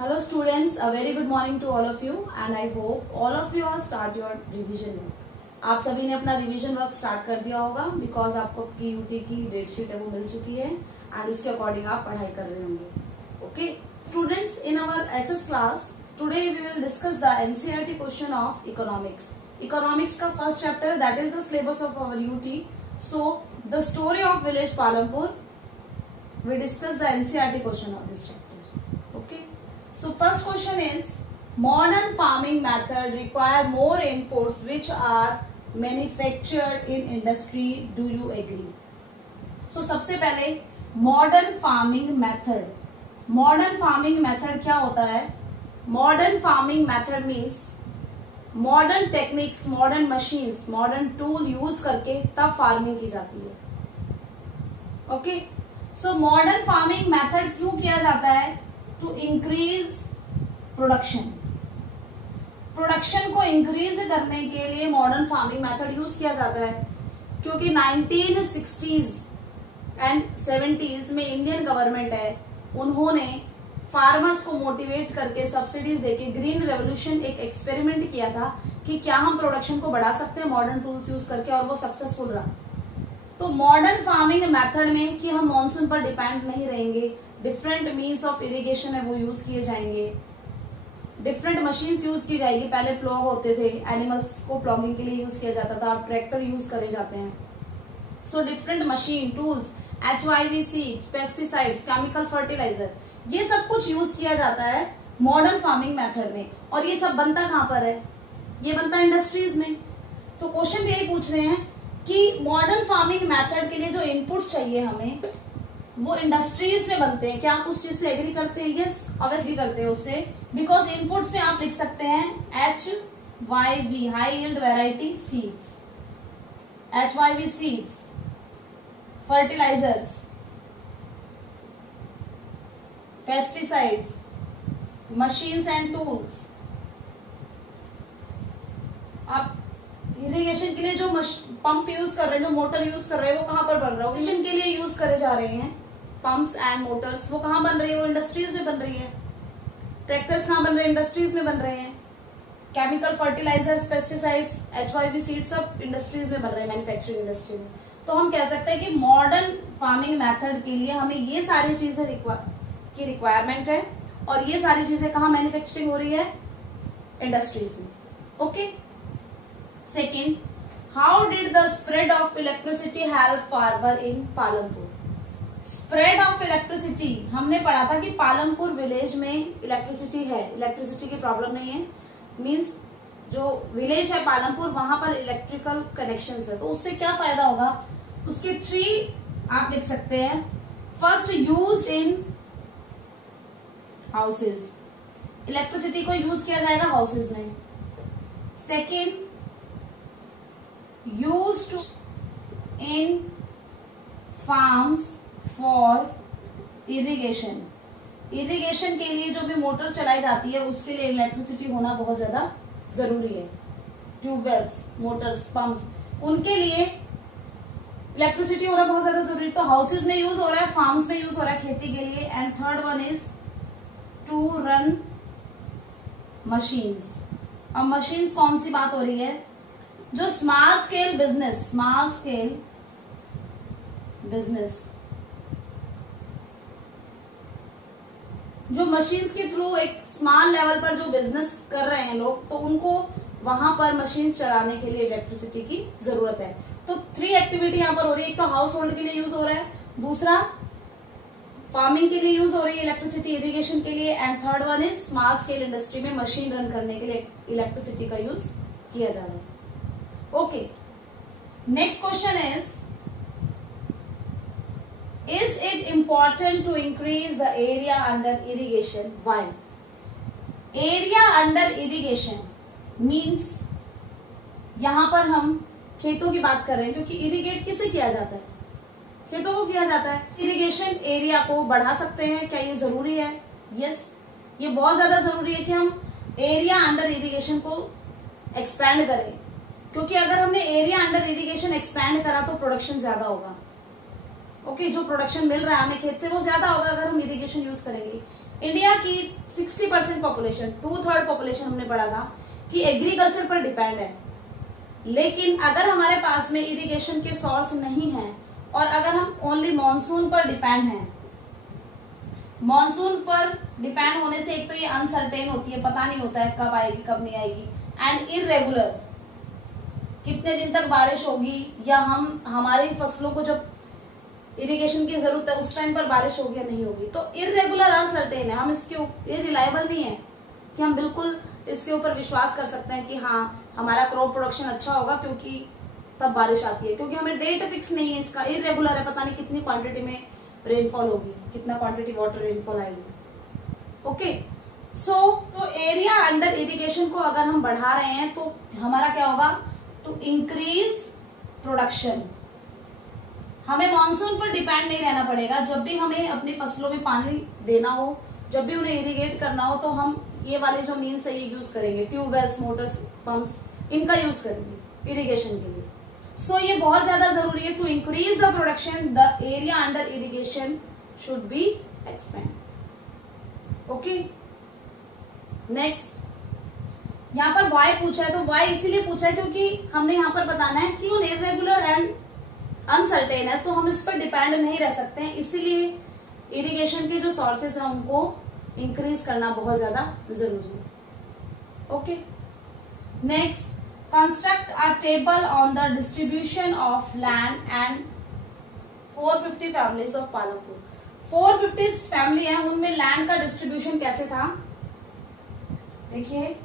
Hello students, a very good morning to all of you and I hope all of you are start your revision work. आप सभी ने अपना revision work start कर दिया होगा because आपको UT की डेट शीट है वो मिल चुकी है एंड उसके अकॉर्डिंग आप पढ़ाई कर रहे होंगे. Okay students, in our SS class today we will discuss the NCERT question of economics. Economics का first chapter that is the syllabus of our UT. So the story of village Palampur, we discuss the NCERT question of this chapter. Okay, so first question is modern farming method require more inputs which are manufactured in industry. Do you agree? So सबसे पहले modern farming method. Modern farming method क्या होता है? Modern farming method means modern techniques, modern machines, modern tool use करके तब farming की जाती है. Okay. So modern farming method क्यों किया जाता है? To increase production. प्रोडक्शन को इंक्रीज करने के लिए मॉडर्न फार्मिंग मेथड यूज किया जाता है क्योंकि 1960s एंड 70s में इंडियन गवर्नमेंट है, उन्होंने फार्मर्स को मोटिवेट करके सब्सिडीज देके ग्रीन रेवोल्यूशन एक एक्सपेरिमेंट किया था कि क्या हम प्रोडक्शन को बढ़ा सकते हैं मॉडर्न टूल्स यूज करके, और वो सक्सेसफुल रहा. तो मॉडर्न फार्मिंग मेथड में कि हम मॉनसून पर डिपेंड नहीं रहेंगे, डिफरेंट मीन्स ऑफ इरिगेशन है वो यूज किए जाएंगे, डिफरेंट मशीन्स यूज की जाएगी. पहले प्लॉग होते थे, एनिमल्स को प्लॉगिंग के लिए यूज किया जाता था, अब ट्रैक्टर यूज करे जाते हैं. So different machine tools, HYV seeds, pesticides, chemical fertiliser, ये सब कुछ यूज किया जाता है मॉडर्न फार्मिंग मेथड में. और ये सब बनता कहाँ पर है? ये बनता है इंडस्ट्रीज में. तो क्वेश्चन यही पूछ रहे हैं कि मॉडर्न फार्मिंग मेथड के लिए जो इनपुट्स चाहिए हमें वो इंडस्ट्रीज में बनते हैं. क्या आप उस चीज से एग्री करते हैं? यस, ऑब्वियसली करते हैं उससे, बिकॉज इनपुट्स में आप लिख सकते हैं HYV high yield variety seeds, HYV seeds, fertilisers, pesticides, machines and tools. आप इरिगेशन के लिए जो पंप यूज कर रहे हैं, जो मोटर यूज कर रहे हैं, वो कहां पर बन रहा है? इरिगेशन के लिए यूज करे जा रहे हैं पंप्स एंड मोटर्स, वो कहां बन रही है? वो इंडस्ट्रीज में बन रही है. ट्रैक्टर्स कहां बन रहे हैं? इंडस्ट्रीज में बन रहे हैं. Chemical fertilisers, pesticides, HYV seed सब इंडस्ट्रीज में बन रहे हैं, मैन्युफैक्चरिंग इंडस्ट्री में. तो हम कह सकते हैं कि मॉडर्न फार्मिंग मेथड के लिए हमें ये सारी चीजें की रिक्वायरमेंट है, और ये सारी चीजें कहां मैन्युफैक्चरिंग हो रही है? इंडस्ट्रीज में. Okay. Second, how did the spread of electricity help farmer in Palampur? Spread of electricity हमने पढ़ा था कि पालमपुर विलेज में इलेक्ट्रिसिटी है, इलेक्ट्रिसिटी की प्रॉब्लम नहीं है. मीन्स जो विलेज है पालमपुर, वहां पर इलेक्ट्रिकल कनेक्शन है. तो उससे क्या फायदा होगा? उसके 3 आप लिख सकते हैं. First, use in houses, electricity को यूज किया जाएगा हाउसेज में. Second, used in farms for irrigation. Irrigation के लिए जो भी मोटर चलाई जाती है उसके लिए इलेक्ट्रिसिटी होना बहुत ज्यादा जरूरी है. ट्यूबवेल्स, मोटर्स, पंप्स, उनके लिए इलेक्ट्रिसिटी होना बहुत ज्यादा जरूरी. तो हाउसेज में यूज हो रहा है, फार्म्स में यूज हो रहा है खेती के लिए. And third one is to run machines. अब मशीन्स कौन सी बात हो रही है? जो स्मॉल स्केल बिजनेस जो मशीन्स के थ्रू एक स्मॉल लेवल पर जो बिजनेस कर रहे हैं लोग, तो उनको वहां पर मशीन्स चलाने के लिए इलेक्ट्रिसिटी की जरूरत है. तो 3 एक्टिविटी यहां पर हो रही है. एक तो हाउस होल्ड के लिए यूज हो रहा है, दूसरा फार्मिंग के लिए यूज हो रही है इलेक्ट्रिसिटी, इरिगेशन के लिए, and third one is small scale industry में मशीन रन करने के लिए इलेक्ट्रिसिटी का यूज किया जा रहा है. Okay. Next question is it important to increase the area under irrigation? Why? Area under irrigation means यहां पर हम खेतों की बात कर रहे हैं क्योंकि इरिगेट किसे किया जाता है? खेतों को किया जाता है. इरिगेशन एरिया को बढ़ा सकते हैं. क्या ये जरूरी है? यस, ये बहुत ज्यादा जरूरी है कि हम एरिया अंडर इरिगेशन को एक्सपैंड करें, क्योंकि अगर हमने एरिया अंडर इरिगेशन एक्सपैंड करा तो प्रोडक्शन ज्यादा होगा. ओके, जो प्रोडक्शन मिल रहा है हमें खेत से वो ज्यादा होगा अगर हम इरिगेशन यूज करेंगे. इंडिया की 60% पॉपुलेशन, 2/3 पॉपुलेशन हमने पढ़ा था कि एग्रीकल्चर पर डिपेंड है। लेकिन अगर हमारे पास में इरिगेशन के सोर्स नहीं है और अगर हम ओनली मॉनसून पर डिपेंड हैं, मॉनसून पर डिपेंड होने से एक तो ये अनसर्टेन होती है, पता नहीं होता है कब आएगी कब नहीं आएगी, एंड इररेगुलर, कितने दिन तक बारिश होगी, या हम हमारी फसलों को जब इरिगेशन की जरूरत है उस टाइम पर बारिश होगी या नहीं होगी। तो इररेगुलर अनसर्टेन है, हम इसके ये रिलायबल नहीं है कि हम बिल्कुल इसके ऊपर विश्वास कर सकते हैं कि हाँ हमारा क्रॉप प्रोडक्शन अच्छा होगा क्योंकि तब बारिश आती है, क्योंकि हमें डेट फिक्स नहीं है, इसका इररेगुलर है, पता नहीं कितनी क्वांटिटी में रेनफॉल होगी, कितना क्वांटिटी वाटर रेनफॉल आएगी। ओके, तो एरिया अंडर इरिगेशन को अगर हम बढ़ा रहे हैं तो हमारा क्या होगा, टू इंक्रीज प्रोडक्शन। हमें मॉनसून पर डिपेंड नहीं रहना पड़ेगा। जब भी हमें अपनी फसलों में पानी देना हो, जब भी उन्हें इरिगेट करना हो, तो हम ये वाले जो मीन्स है ये यूज करेंगे, ट्यूबवेल्स, मोटर्स, पंप्स, इनका यूज करेंगे इरिगेशन के लिए। सो ये बहुत ज्यादा जरूरी है। To increase the production the area under irrigation should be expand. Okay, next यहाँ पर वाई पूछा है, तो वाई इसीलिए पूछा है क्योंकि हमने यहाँ पर बताना है कि इररेगुलर एंड अनसर्टेन है, तो हम इस पर डिपेंड नहीं रह सकते हैं, इसीलिए इरिगेशन के जो सोर्सेज हैं उनको इंक्रीज करना बहुत ज्यादा जरूरी है। Okay, next, construct a table on the distribution of land and 450 families of Palampur. 450 family है, उनमें लैंड का डिस्ट्रीब्यूशन कैसे था, देखिए,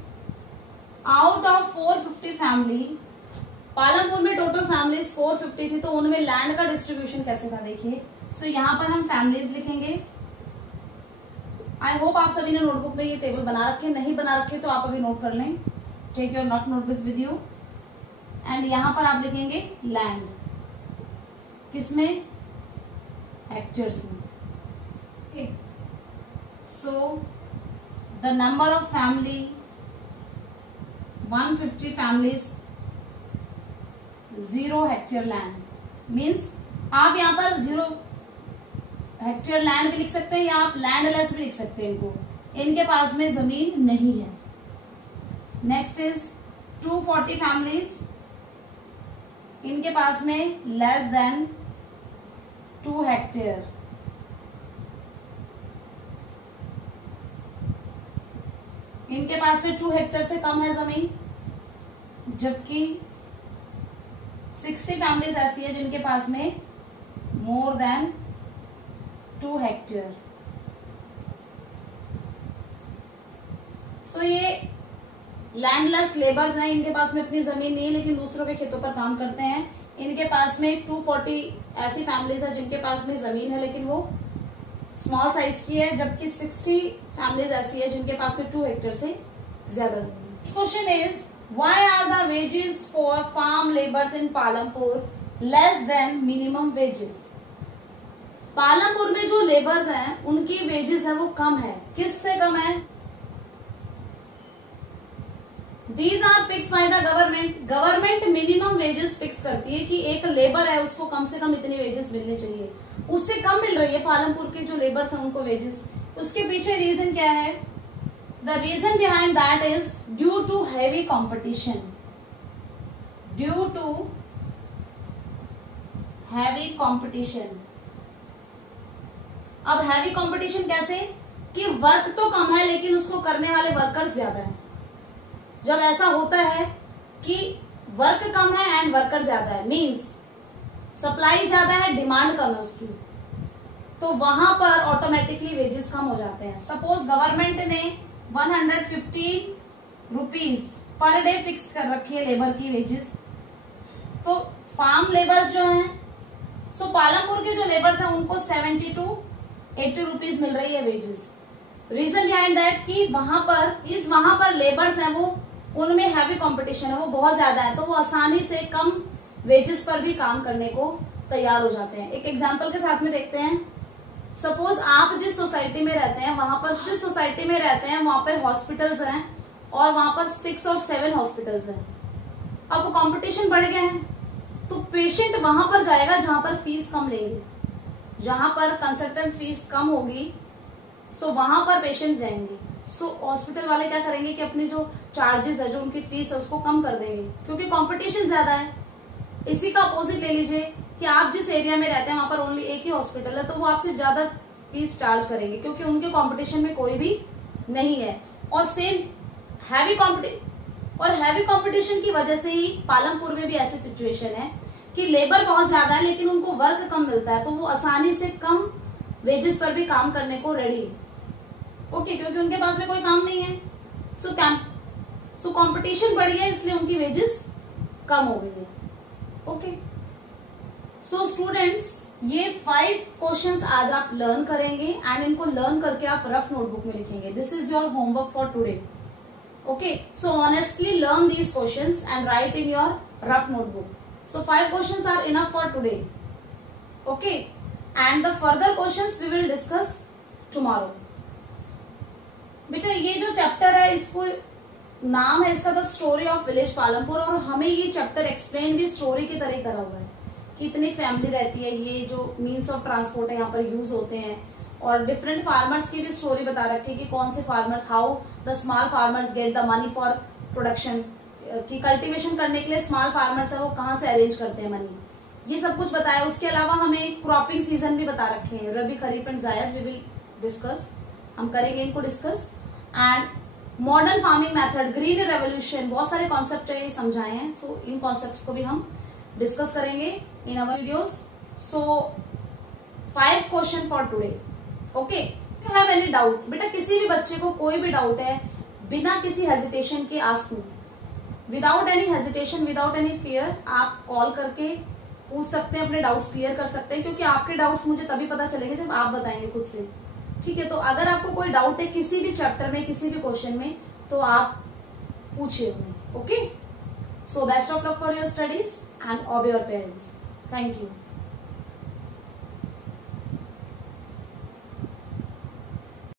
आउट ऑफ 450 फैमिली, पालमपुर में टोटल फैमिलीज 450 थी, तो उनमें लैंड का डिस्ट्रीब्यूशन कैसे था, देखिए। सो यहाँ पर हम फैमिलीज लिखेंगे। आई होप आप सभी ने नोटबुक में ये टेबल बना रखे, नहीं बना रखे तो आप अभी नोट कर लें, take your notebook with you. And यहाँ पर आप लिखेंगे लैंड, किसमें, हेक्टेयर्स में। So the number of family 150 families, 0 hectare land, means आप यहाँ पर 0 हेक्टेयर लैंड भी लिख सकते हैं या आप लैंडलेस भी लिख सकते हैं इनको, इनके पास में जमीन नहीं है। नेक्स्ट इज 240 फैमिलीज, इनके पास में लेस देन 2 हेक्टेयर। इनके पास में 2 हेक्टेयर से कम है जमीन, जबकि 60 फैमिलीज ऐसी है जिनके पास में मोर देन 2 हेक्टेयर। सो ये लैंडलेस लेबर्स हैं, इनके पास में अपनी जमीन नहीं है लेकिन दूसरों के खेतों पर काम करते हैं। इनके पास में 240 ऐसी फैमिलीज है जिनके पास में जमीन है लेकिन वो स्मॉल साइज की है, जबकि 60 फैमिलीज ऐसी है जिनके पास में 2 हेक्टेयर से ज्यादा जमीन। Question is, why are the wages for farm laborers in Palampur less than minimum wages? Palampur में जो लेबर्स हैं उनकी वेजेस है वो कम है, किससे कम है? These are fixed by the government. Government minimum wages fix करती है कि एक लेबर है उसको कम से कम इतनी वेजेस मिलनी चाहिए, उससे कम मिल रही है पालमपुर के जो लेबर्स हैं उनको वेजेस। उसके पीछे रीजन क्या है? The reason behind that is due to heavy competition. Due to heavy competition. अब हैवी कंपटीशन कैसे कि वर्क तो कम है लेकिन उसको करने वाले वर्कर्स ज्यादा हैं। जब ऐसा होता है कि वर्क कम है एंड वर्कर ज्यादा है, मींस सप्लाई ज्यादा है, डिमांड कम है उसकी, तो वहां पर ऑटोमेटिकली वेजेस कम हो जाते हैं। सपोज गवर्नमेंट ने 115 रुपीज पर डे फिक्स कर रखी है लेबर की वेजेस, तो फार्म लेबर जो हैं, सो पालमपुर के जो लेबर्स हैं उनको 70 to 80 रुपीज मिल रही है वेजेस। रीजन बिहाइंड दैट कि वहां पर लेबर्स हैं वो उनमें हैवी कंपटीशन है, वो बहुत ज्यादा है, तो वो आसानी से कम वेजेस पर भी काम करने को तैयार हो जाते हैं। एक एग्जांपल के साथ में देखते हैं। सपोज आप जिस सोसाइटी में रहते हैं वहां पर हॉस्पिटल्स हैं और वहां पर 6 और 7 हॉस्पिटल्स हैं। अब कंपटीशन बढ़ गया है तो पेशेंट वहां पर जाएगा जहां पर फीस कम लेंगे, जहां पर कंसल्टेंट फीस कम होगी सो वहां पर पेशेंट जाएंगे। सो हॉस्पिटल वाले क्या करेंगे कि अपनी जो चार्जेस है, जो उनकी फीस है, उसको कम कर देंगे क्योंकि कंपटीशन ज्यादा है। इसी का अपोजिट ले लीजिए कि आप जिस एरिया में रहते हैं वहां पर ओनली एक ही हॉस्पिटल है, तो वो आपसे ज्यादा फीस चार्ज करेंगे क्योंकि उनके कंपटीशन में कोई भी नहीं है। और सेम हैवी कंपटीशन की वजह से ही पालमपुर में भी ऐसी सिचुएशन है कि लेबर बहुत ज्यादा है लेकिन उनको वर्क कम मिलता है, तो वो आसानी से कम वेजेस पर भी काम करने को रेडी है। ओके, क्योंकि उनके पास में कोई काम नहीं है। सो कंपटीशन बढ़ी है इसलिए उनकी वेजेस कम हो गई है। ओके, सो स्टूडेंट्स, ये 5 क्वेश्चंस आज आप लर्न करेंगे एंड इनको लर्न करके आप रफ नोटबुक में लिखेंगे। This is your homework for today. Okay, so honestly learn these questions and right in your rough notebook. So 5 questions are enough for today. Okay, and the further questions we will discuss tomorrow. बेटा ये जो chapter है इसको नाम है इसका the story of village Palampur, और हमें ये चैप्टर एक्सप्लेन भी स्टोरी की तरह करा हुआ है कि इतनी फैमिली रहती है, ये जो मीन्स ऑफ ट्रांसपोर्ट है यहाँ पर यूज होते हैं, और डिफरेंट फार्मर्स की भी स्टोरी बता रखी है कि कौन से farmers, how the small farmers get the money for production, कि कल्टीवेशन करने के लिए स्मॉल फार्मर्स है वो कहाँ से अरेंज करते हैं मनी, ये सब कुछ बताया। उसके अलावा हमें क्रॉपिंग सीजन भी बता रखे हैं, रबी, खरीफ एंड जायद। वी विल डिस्कस, हम करेंगे इनको discuss. And modern farming method, green revolution, बहुत सारे कॉन्सेप्ट है समझाए हैं। सो इन कॉन्सेप्ट्स को भी हम डिस्कस करेंगे in our videos. So 5 question for today. Okay, you have any doubt, बेटा किसी भी बच्चे को कोई भी डाउट है, बिना किसी हेजिटेशन के ask me, without any hesitation, without any fear, आप कॉल करके पूछ सकते हैं, अपने डाउट्स क्लियर कर सकते हैं, क्योंकि आपके डाउट्स मुझे तभी पता चलेंगे जब आप बताएंगे खुद से। ठीक है, तो अगर आपको कोई डाउट है किसी भी चैप्टर में, किसी भी क्वेश्चन में, तो आप पूछिए उन्हें। Okay, so best of luck for your studies and ओबे योर पेरेंट्स। Thank you.